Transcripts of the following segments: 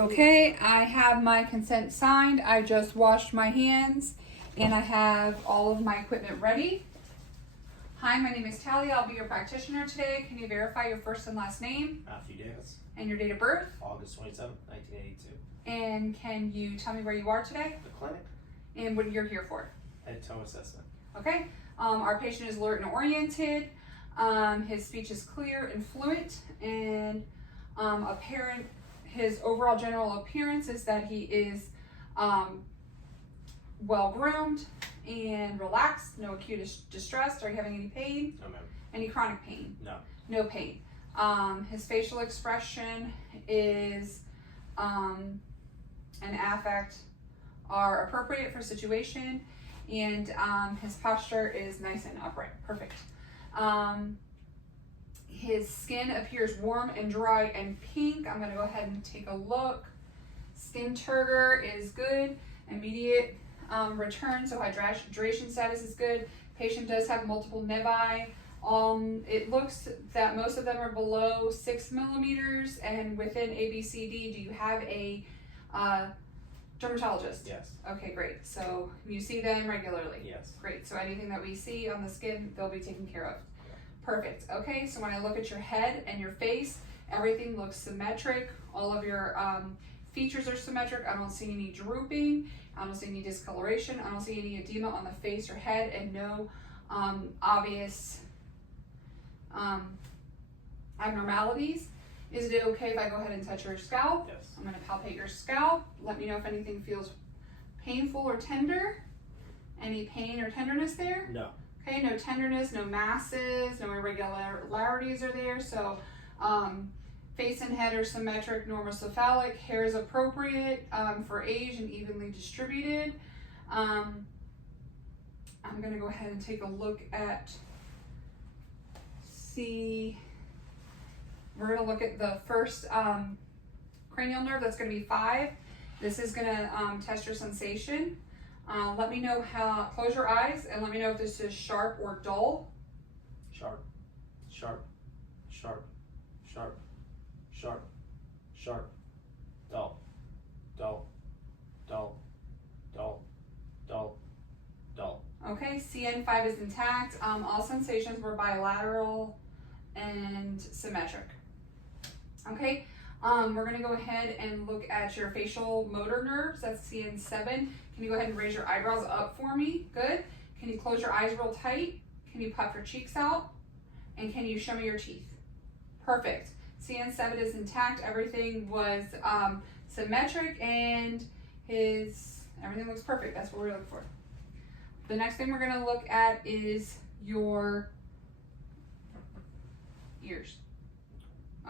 Okay, I have my consent signed. I just washed my hands and I have all of my equipment ready. Hi, my name is Tally. I'll be your practitioner today. Can you verify your first and last name? Matthew Davis. And your date of birth? August 27, 1982. And can you tell me where you are today? The clinic. And what you're here for? Head toe assessment. Okay. Our patient is alert and oriented. His speech is clear and fluent, and his overall general appearance is that he is well groomed and relaxed, no acute distress. Are you having any pain? No, ma'am. Any chronic pain? No. No pain. His facial expression is and affect are appropriate for situation, and his posture is nice and upright. Perfect. His skin appears warm and dry and pink. I'm going to go ahead and take a look. Skin turgor is good. Immediate return, so hydration status is good. Patient does have multiple nevi. It looks that most of them are below 6 millimeters, and within ABCD, do you have a dermatologist? Yes. Okay, great. So you see them regularly? Yes. Great. So anything that we see on the skin, they'll be taken care of. Perfect. Okay, so when I look at your head and your face, everything looks symmetric. All of your features are symmetric. I don't see any drooping. I don't see any discoloration. I don't see any edema on the face or head, and no obvious abnormalities. Is it okay if I go ahead and touch your scalp? Yes. I'm going to palpate your scalp. Let me know if anything feels painful or tender. Any pain or tenderness there? No. Okay, no tenderness, no masses, no irregularities are there. So face and head are symmetric, normocephalic. Hair is appropriate for age and evenly distributed. I'm going to go ahead and take a look at, we're going to look at the first cranial nerve. That's going to be 5. This is going to test your sensation. Let me know close your eyes and let me know if this is sharp or dull. Sharp, sharp, sharp, sharp, sharp, sharp, dull, dull, dull, dull, dull, dull. Okay, CN5 is intact. All sensations were bilateral and symmetric. Okay, we're going to go ahead and look at your facial motor nerves. That's CN7. Can you go ahead and raise your eyebrows up for me? Good. Can you close your eyes real tight? Can you puff your cheeks out? And can you show me your teeth? Perfect. CN7 is intact. Everything was symmetric, and everything looks perfect. That's what we're looking for. The next thing we're going to look at is your ears.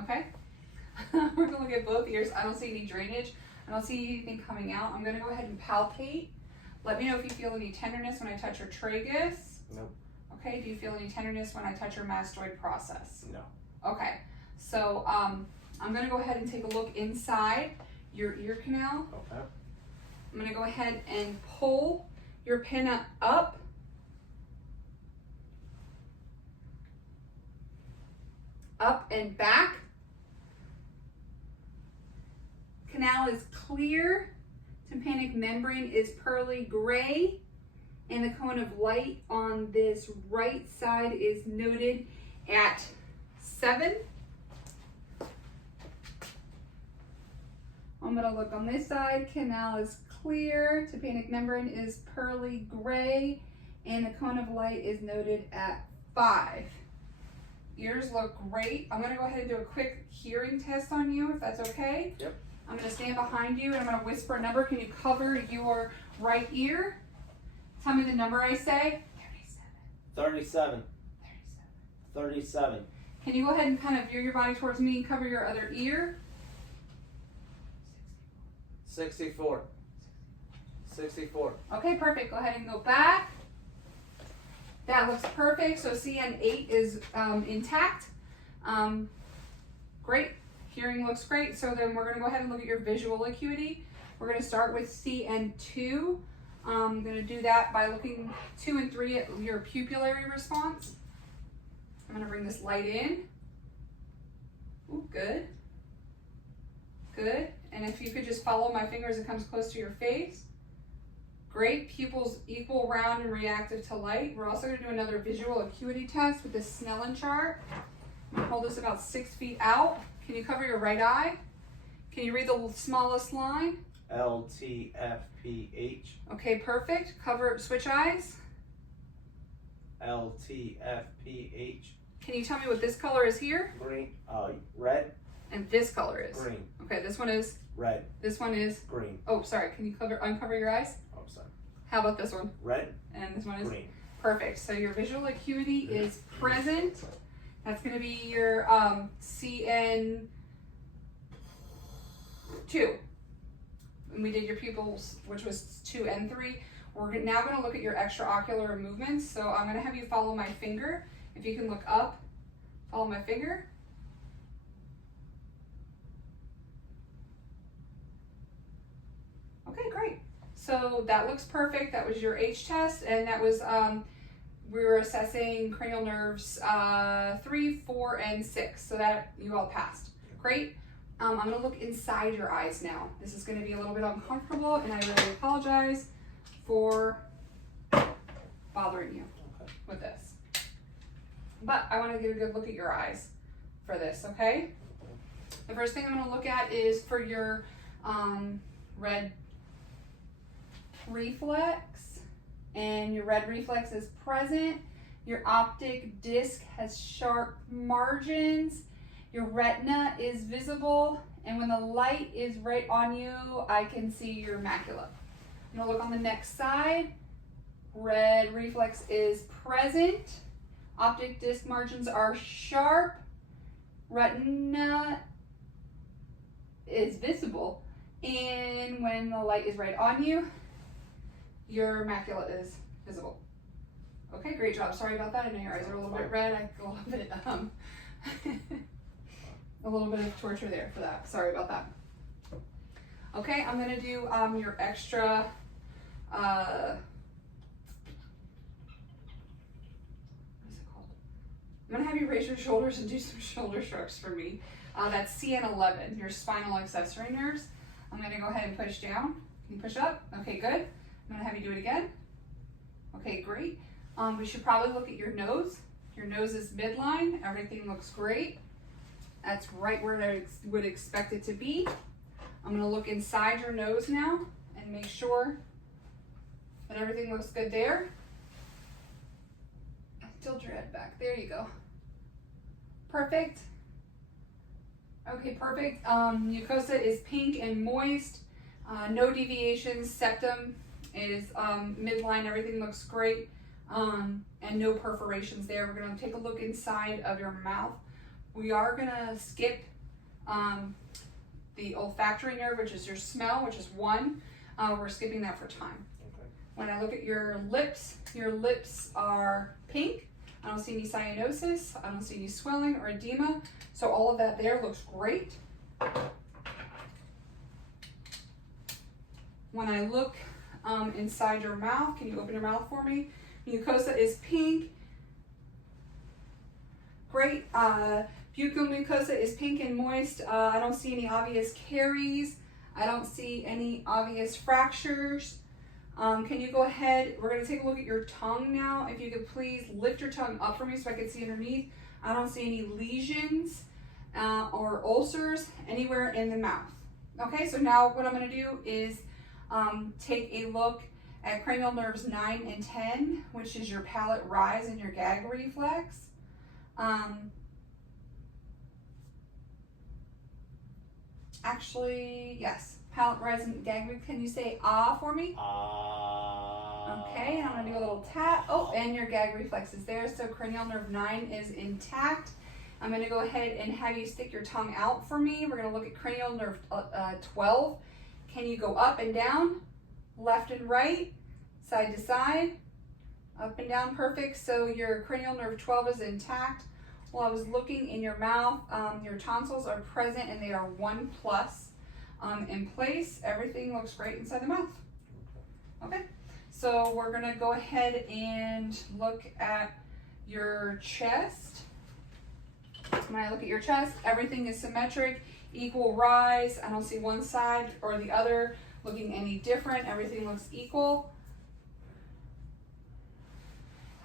Okay? We're going to look at both ears. I don't see any drainage. I don't see anything coming out. I'm going to go ahead and palpate. Let me know if you feel any tenderness when I touch your tragus. Nope. Okay, do you feel any tenderness when I touch your mastoid process? No. Okay, so I'm going to go ahead and take a look inside your ear canal. Okay. I'm going to go ahead and pull your pinna up. Up and back. Canal is clear. Tympanic membrane is pearly gray. And the cone of light on this right side is noted at 7. I'm going to look on this side. Canal is clear. Tympanic membrane is pearly gray. And the cone of light is noted at 5. Ears look great. I'm going to go ahead and do a quick hearing test on you, if that's okay. Yep. I'm going to stand behind you and I'm going to whisper a number. Can you cover your right ear? Tell me the number I say. 37. 37. Can you go ahead and kind of veer your body towards me and cover your other ear? 64. 64. Okay, perfect. Go ahead and go back. That looks perfect. So CN8 is intact. Great. Hearing looks great. So then we're going to go ahead and look at your visual acuity. We're going to start with CN2. I'm going to do that by looking 2 and 3 at your pupillary response. I'm going to bring this light in. Ooh, good. Good. And if you could just follow my finger as it comes close to your face. Great. Pupils equal, round, and reactive to light. We're also going to do another visual acuity test with this Snellen chart. Hold this about 6 feet out. Can you cover your right eye? Can you read the smallest line? LTFPH. Okay, perfect. Cover, switch eyes. LTFPH. Can you tell me what this color is here? Green. Red. And this color is? Green. Okay, this one is? Red. This one is? Green. Oh, sorry. Can you uncover your eyes? Oh, sorry. How about this one? Red. And this one is? Green. Perfect. So your visual acuity is present. That's going to be your CN2. And we did your pupils, which was 2 and 3. We're now going to look at your extraocular movements. So I'm going to have you follow my finger. If you can look up, follow my finger. Okay, great. So that looks perfect. That was your H test, and that was we were assessing cranial nerves 3, 4, and 6. So that you all passed. Great. I'm going to look inside your eyes now. This is going to be a little bit uncomfortable, and I really apologize for bothering you with this. But I want to get a good look at your eyes for this, okay? The first thing I'm going to look at is for your red reflex, and your red reflex is present. Your optic disc has sharp margins. Your retina is visible, and when the light is right on you, I can see your macula. I'm gonna look on the next side. Red reflex is present. Optic disc margins are sharp. Retina is visible, and when the light is right on you, your macula is visible. Okay, great job. Sorry about that. I know your eyes are a little bit red. I feel a little bit a little bit of torture there for that. Sorry about that. Okay, I'm gonna do your extra what is it called? I'm gonna have you raise your shoulders and do some shoulder shrugs for me. That's CN11, your spinal accessory nerves. I'm gonna go ahead and push down. Can you push up? Okay, good. I'm gonna have you do it again. Okay, great. We should probably look at your nose. Your nose is midline. Everything looks great. That's right where I would expect it to be. I'm gonna look inside your nose now and make sure that everything looks good there. Tilt your head back. There you go. Perfect. Okay, perfect. Mucosa is pink and moist. No deviations. Septum is midline. Everything looks great. And no perforations there. We're gonna take a look inside of your mouth. We are gonna skip the olfactory nerve, which is your smell, which is 1. We're skipping that for time. Okay. When I look at your lips are pink. I don't see any cyanosis. I don't see any swelling or edema. So all of that there looks great. When I look inside your mouth, can you open your mouth for me? Mucosa is pink. Great. Buccal mucosa is pink and moist. I don't see any obvious caries. I don't see any obvious fractures. Can you go ahead? We're going to take a look at your tongue now. If you could please lift your tongue up for me so I can see underneath. I don't see any lesions or ulcers anywhere in the mouth. Okay, so now what I'm going to do is take a look at cranial nerves 9 and 10, which is your palate rise and your gag reflex. Actually, yes, palate rise and gag reflex. Can you say ah for me? Okay, and I'm gonna do a little tap. Oh, and your gag reflex is there. So cranial nerve 9 is intact. I'm gonna go ahead and have you stick your tongue out for me. We're gonna look at cranial nerve 12. Can you go up and down, left and right, side to side, up and down? Perfect. So your cranial nerve 12 is intact. While I was looking in your mouth, your tonsils are present and they are 1+ in place. Everything looks great inside the mouth. Okay, so we're gonna go ahead and look at your chest. When I look at your chest, everything is symmetric. equal rise. I don't see one side or the other looking any different. Everything looks equal.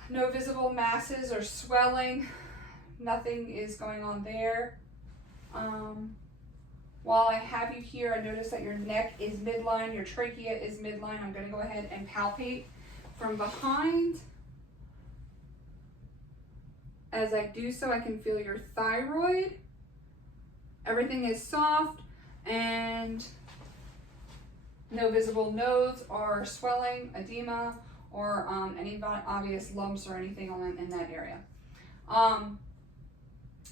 No visible masses or swelling. Nothing is going on there. While I have you here, I notice that your neck is midline, your trachea is midline. I'm going to go ahead and palpate from behind. As I do so, I can feel your thyroid. Everything is soft and no visible nodes or swelling, edema, or any obvious lumps or anything in that area.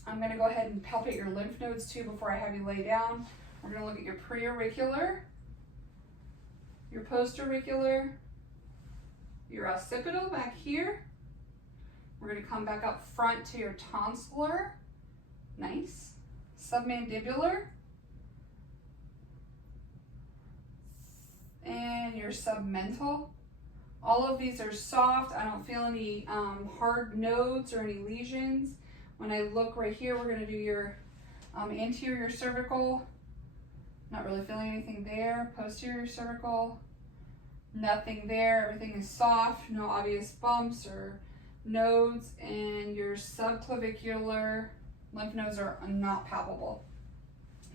I'm going to go ahead and palpate your lymph nodes too before I have you lay down. We're going to look at your preauricular, your postauricular, your occipital back here. We're going to come back up front to your tonsillar. Nice. Submandibular. And your submental. All of these are soft. I don't feel any hard nodes or any lesions. When I look right here, we're going to do your anterior cervical. Not really feeling anything there. Posterior cervical. Nothing there. Everything is soft. No obvious bumps or nodes. And your subclavicular lymph nodes are not palpable,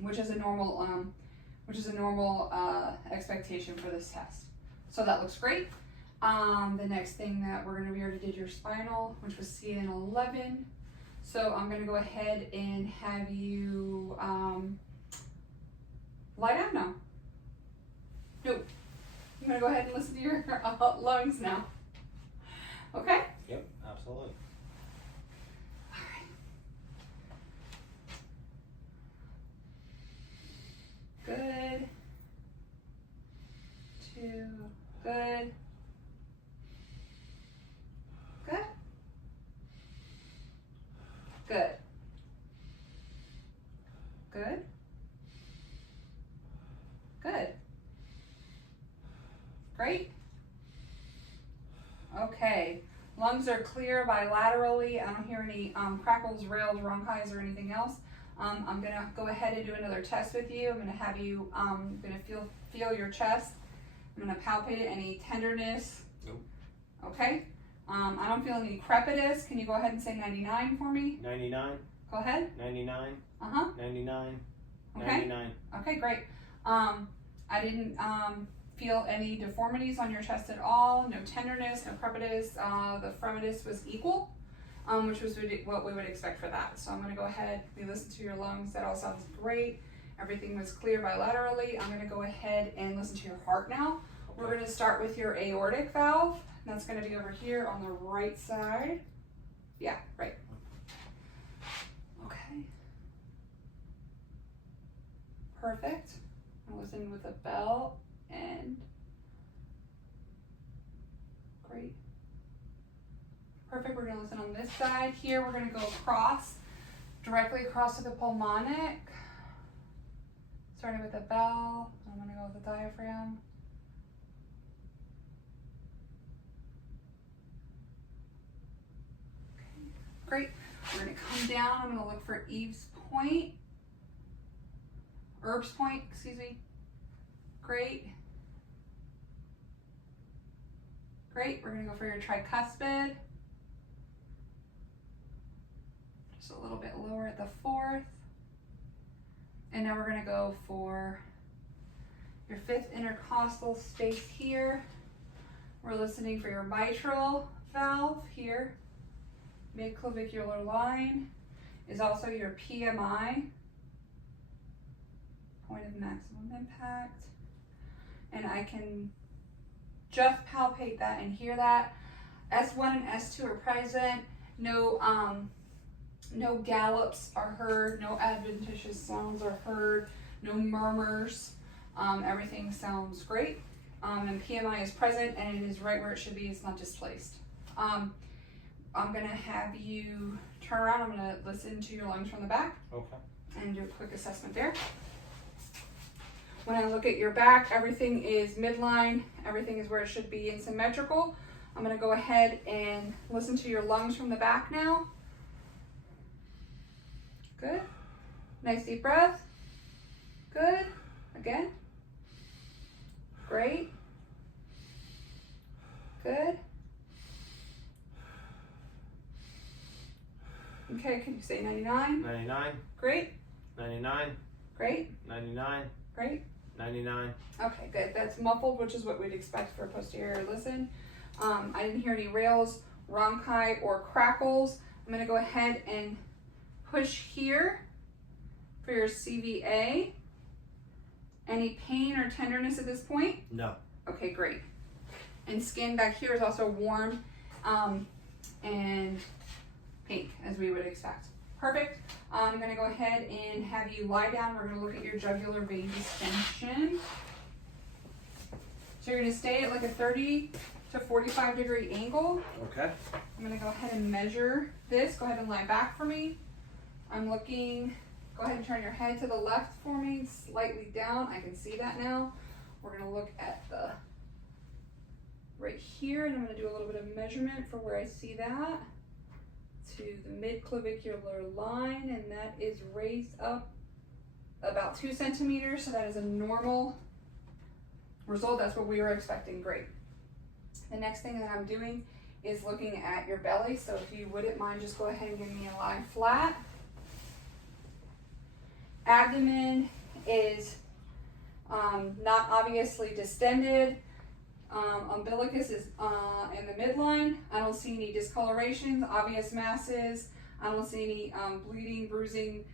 which is a normal expectation for this test. So that looks great. The next thing that we're going to, we already did your spinal, which was CN11. So I'm going to go ahead and have you lie down now. Nope. I'm going to go ahead and listen to your lungs now. Okay? Yep, absolutely. All right. Good. 2. Good. Good. Good. Good. Good. Great. Okay. Lungs are clear bilaterally. I don't hear any crackles, rails, rhonchis, or anything else. I'm going to go ahead and do another test with you. I'm going to have you, going to feel your chest. I'm going to palpate it. Any tenderness? Nope. Okay. I don't feel any crepitus. Can you go ahead and say 99 for me? 99. Go ahead. 99. 99. Okay. 99. Okay, great. I didn't feel any deformities on your chest at all. No tenderness, no crepitus. The fremitus was equal, which was what we would expect for that. So I'm going to go ahead. We listened to your lungs. That all sounds great. Everything was clear bilaterally. I'm going to go ahead and listen to your heart now. Okay. We're going to start with your aortic valve. That's going to be over here on the right side. Yeah, right. Okay. Perfect. I'm listening with a bell and great. Perfect. We're going to listen on this side. Here we're going to go across, directly across to the pulmonic. Starting with the bell. I'm going to go with the diaphragm. Great. We're going to come down. I'm going to look for Erb's point, excuse me. Great. Great. We're going to go for your tricuspid. Just a little bit lower at the 4th. And now we're going to go for your 5th intercostal space here. We're listening for your mitral valve here. Midclavicular line is also your PMI, point of maximum impact. And I can just palpate that and hear that. S1 and S2 are present. No gallops are heard. No adventitious sounds are heard. No murmurs. Everything sounds great. And PMI is present and it is right where it should be. It's not displaced. I'm going to have you turn around. I'm going to listen to your lungs from the back. Okay. And do a quick assessment there. When I look at your back, everything is midline. Everything is where it should be and symmetrical. I'm going to go ahead and listen to your lungs from the back now. Good. Nice deep breath. Good. Again. Great. Good. Okay, can you say 99? 99. Great. 99. Great. 99. Great. 99. Okay, good. That's muffled, which is what we'd expect for a posterior listen. I didn't hear any rails, rhonchi, or crackles. I'm going to go ahead and push here for your CVA. Any pain or tenderness at this point? No. Okay, great. And skin back here is also warm and pink, as we would expect. Perfect. I'm going to go ahead and have you lie down. We're going to look at your jugular vein distension. So you're going to stay at like a 30 to 45 degree angle. Okay. I'm going to go ahead and measure this. Go ahead and lie back for me. I'm looking, go ahead and turn your head to the left for me, slightly down. I can see that now. We're going to look at the right here, and I'm going to do a little bit of measurement for where I see that to the mid-clavicular line, and that is raised up about 2 centimeters, so that is a normal result. That's what we were expecting. Great. The next thing that I'm doing is looking at your belly, so if you wouldn't mind, just go ahead and give me a lie flat. Abdomen is not obviously distended. Umbilicus is in the midline. I don't see any discolorations, obvious masses. I don't see any bleeding, bruising,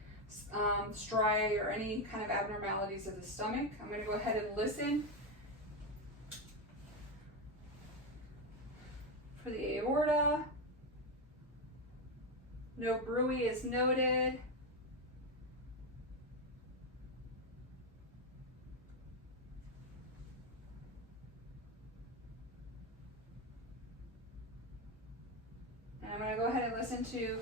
striae, or any kind of abnormalities of the stomach. I'm going to go ahead and listen for the aorta. No bruit is noted. I'm going to go ahead and listen to,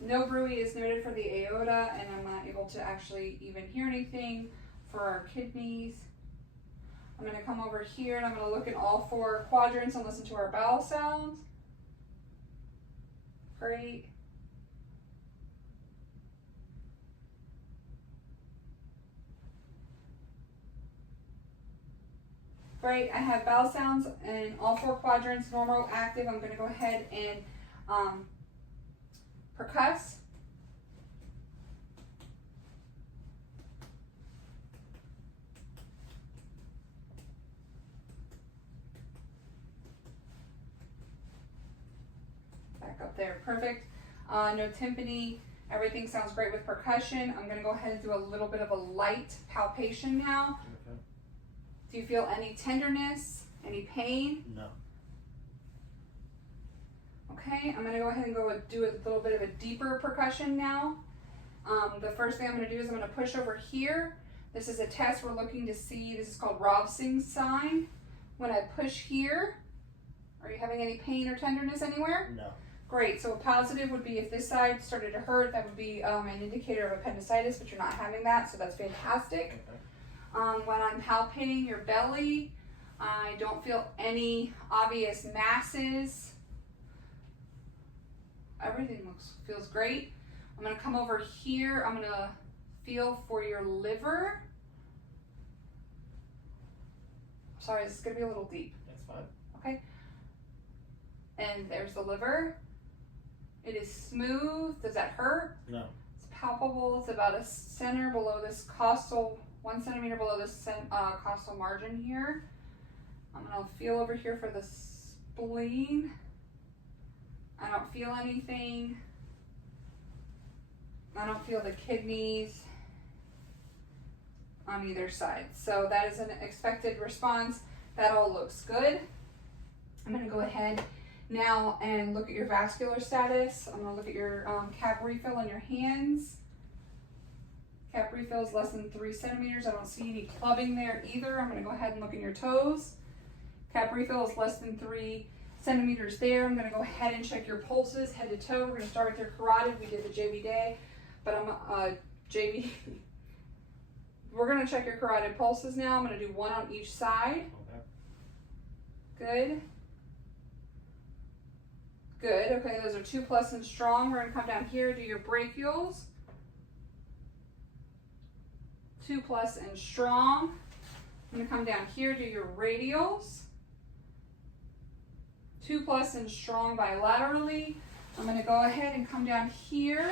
no bruit is noted for the aorta, and I'm not able to actually even hear anything for our kidneys. I'm going to come over here and I'm going to look at all 4 quadrants and listen to our bowel sounds. Great. Great, I have bowel sounds in all 4 quadrants, normal, active. I'm going to go ahead and percuss. Back up there, perfect. No tympany, everything sounds great with percussion. I'm going to go ahead and do a little bit of a light palpation now. Okay. Do you feel any tenderness, any pain? No. Okay, I'm going to go ahead and do a little bit of a deeper percussion now. The first thing I'm going to do is I'm going to push over here. This is a test we're looking to see. This is called Robson's sign. When I push here, are you having any pain or tenderness anywhere? No. Great, so a positive would be if this side started to hurt, that would be an indicator of appendicitis, but you're not having that, so that's fantastic. Okay. When I'm palpating your belly, I don't feel any obvious masses. Everything feels great. I'm going to come over here. I'm going to feel for your liver. Sorry, this is going to be a little deep. That's fine. Okay. And there's the liver. It is smooth. Does that hurt? No. It's palpable. It's about a center below this costal, 1 centimeter below this costal margin here. I'm going to feel over here for the spleen. I don't feel anything. I don't feel the kidneys on either side. So that is an expected response. That all looks good. I'm going to go ahead now and look at your vascular status. I'm going to look at your cap refill in your hands. Cap refill is less than 3 centimeters. I don't see any clubbing there either. I'm going to go ahead and look at your toes. Cap refill is less than 3 centimeters there. I'm going to go ahead and check your pulses head to toe. We're going to start with your carotid. We did the JV day, but I'm JV. We're going to check your carotid pulses now. I'm going to do 1 on each side. Okay. Good. Good. Okay, those are 2+ and strong. We're going to come down here, do your brachials. 2+ and strong. I'm gonna come down here, do your radials. 2+ and strong bilaterally. I'm gonna go ahead and come down here.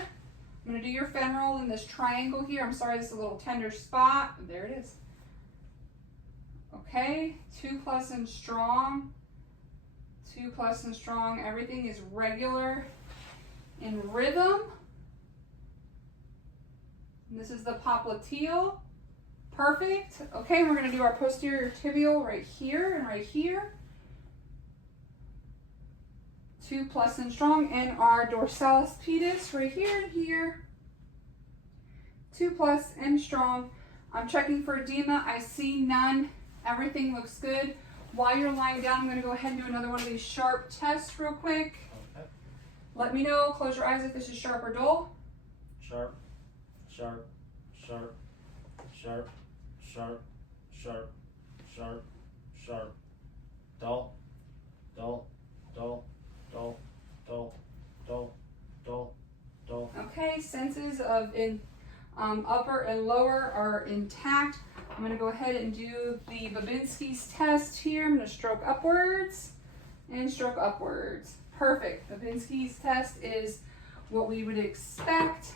I'm gonna do your femoral in this triangle here. I'm sorry, this is a little tender spot. There it is. Okay, 2+ and strong. 2+ and strong. Everything is regular in rhythm. And this is the popliteal. Perfect. Okay, we're going to do our posterior tibial right here and right here. 2+ and strong. And our dorsalis pedis right here and here. 2+ and strong. I'm checking for edema. I see none. Everything looks good. While you're lying down, I'm going to go ahead and do another one of these sharp tests real quick. Okay. Let me know, close your eyes if this is sharp or dull. Sharp, sharp, sharp, sharp, sharp, sharp, sharp, sharp. Dull, dull, dull, dull, dull, dull, dull, dull. Okay, senses of upper and lower are intact. I'm going to go ahead and do the Babinski's test here. I'm going to stroke upwards and stroke upwards. Perfect. Babinski's test is what we would expect.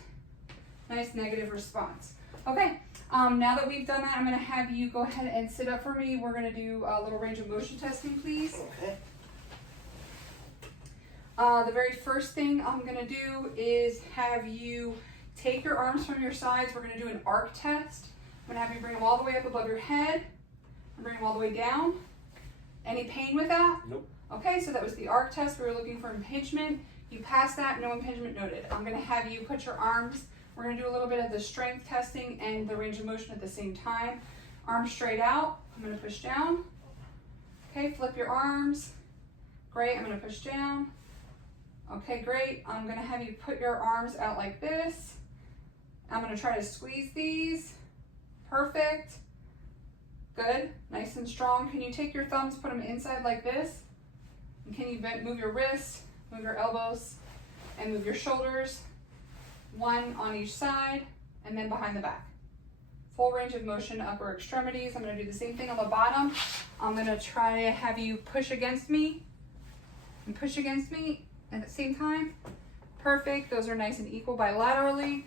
Nice negative response. Okay, now that we've done that, I'm going to have you go ahead and sit up for me. We're going to do a little range of motion testing, please. Okay. The very first thing I'm going to do is have you take your arms from your sides. We're going to do an arc test. I'm going to have you bring them all the way up above your head and bring them all the way down. Any pain with that? Nope. Okay, so that was the arc test. We were looking for impingement. You passed that, no impingement noted. I'm going to have you put your arms, we're going to do a little bit of the strength testing and the range of motion at the same time. Arms straight out. I'm going to push down. Okay, flip your arms. Great, I'm going to push down. Okay, great. I'm going to have you put your arms out like this. I'm going to try to squeeze these. Perfect. Good. Nice and strong. Can you take your thumbs, put them inside like this? And can you move your wrists, move your elbows, and move your shoulders? One on each side, and then behind the back. Full range of motion, upper extremities. I'm going to do the same thing on the bottom. I'm going to try to have you push against me and push against me at the same time. Perfect. Those are nice and equal bilaterally.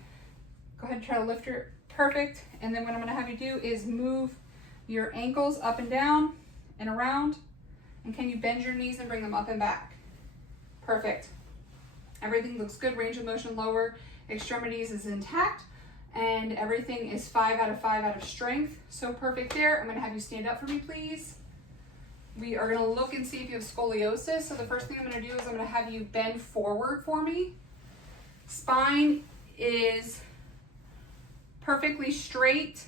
Go ahead and try to lift your, perfect. And then what I'm going to have you do is move your ankles up and down and around. And can you bend your knees and bring them up and back? Perfect. Everything looks good. Range of motion, lower extremities is intact. And everything is 5 out of 5 out of strength. So perfect there. I'm going to have you stand up for me, please. We are going to look and see if you have scoliosis. So the first thing I'm going to do is I'm going to have you bend forward for me. Spine is perfectly straight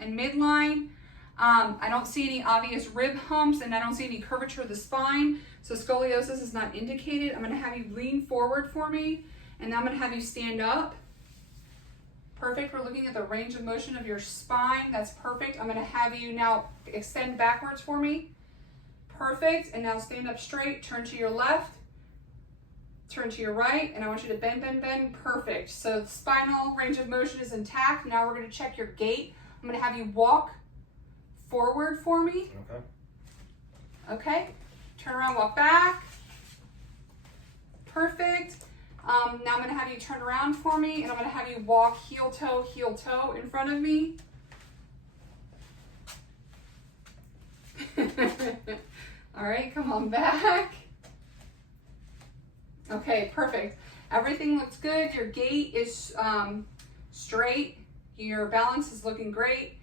and midline. I don't see any obvious rib humps and I don't see any curvature of the spine. So scoliosis is not indicated. I'm going to have you lean forward for me and then I'm going to have you stand up. Perfect. We're looking at the range of motion of your spine. That's perfect. I'm going to have you now extend backwards for me. Perfect. And now stand up straight. Turn to your left. Turn to your right. And I want you to bend, bend, bend. Perfect. So the spinal range of motion is intact. Now we're going to check your gait. I'm going to have you walk forward for me. Okay. Okay. Turn around, walk back. Perfect. Now I'm going to have you turn around for me, and I'm going to have you walk heel toe in front of me. All right, come on back. Okay, perfect. Everything looks good. Your gait is straight. Your balance is looking great.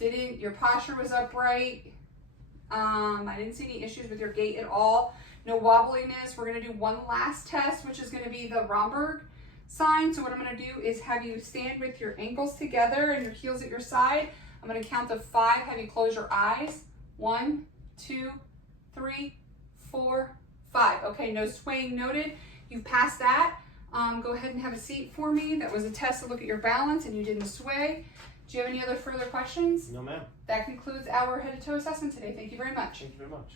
Your posture was upright. I didn't see any issues with your gait at all. No wobbliness. We're going to do one last test, which is going to be the Romberg sign. So what I'm going to do is have you stand with your ankles together and your heels at your side. I'm going to count to 5. Have you close your eyes. 1, 2, 3, 4, 5. Okay, no swaying noted. You've passed that. Go ahead and have a seat for me. That was a test to look at your balance and you didn't sway. Do you have any other further questions? No, ma'am. That concludes our head to toe assessment today. Thank you very much. Thank you very much.